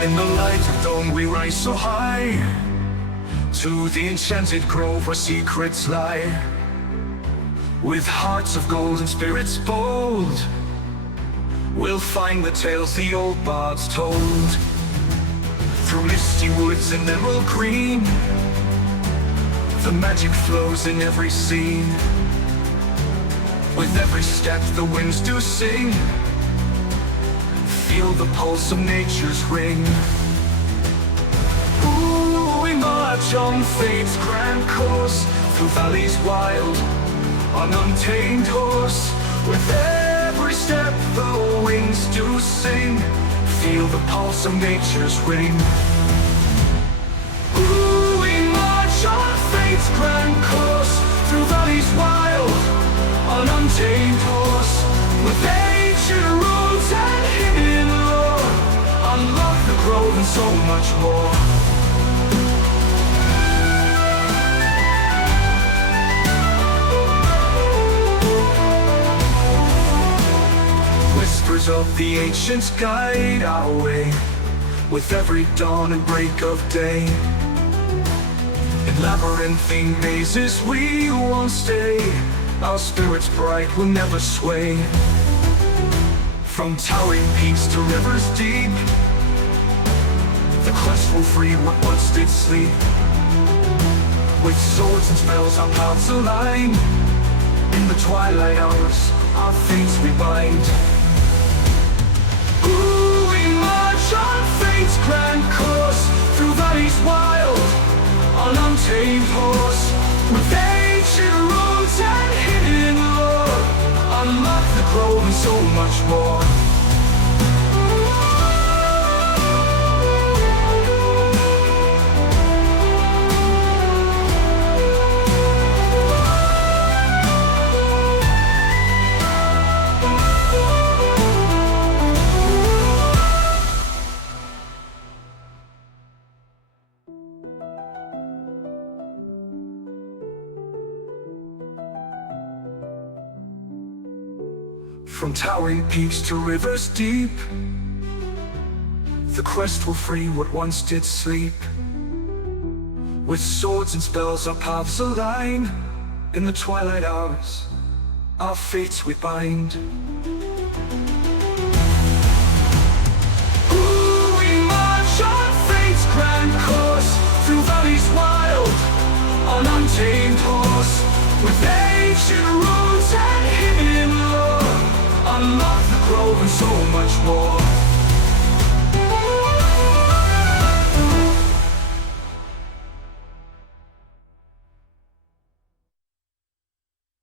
In the light of dawn we rise so high, to the enchanted grove where secrets lie. With hearts of gold and spirits bold, we'll find the tales the old bards told. Through misty woods and emerald green, the magic flows in every scene. With every step the winds do sing, feel the pulse of nature's ring. Ooh, we march on fate's grand course, through valleys wild, on untamed horse. With every step the winds do sing, feel the pulse of nature's ring. Ooh, we march on fate's grand course, through valleys wild, on untamed horse. With ancient rules and hidden lore, unlock the grove and so much more. Whispers of the ancients guide our way, with every dawn and break of day. In labyrinthine mazes we won't stay, our spirits bright will never sway. From towering peaks to rivers deep, the quest will free what once did sleep. With swords and spells our paths align, in the twilight hours our fates we bind. Ooh, we march on fate's grand course, through valleys wild, on untamed horse. With ancient roots and hidden lore, unlock the grove and so much more. From towering peaks to rivers deep, the quest will free what once did sleep. With swords and spells our paths align, in the twilight hours our fates we bind. Ooh, we march on fate's grand course, through valleys wild, on untamed horse. With ancient roots and hidden lore, unlock the grove and so much more.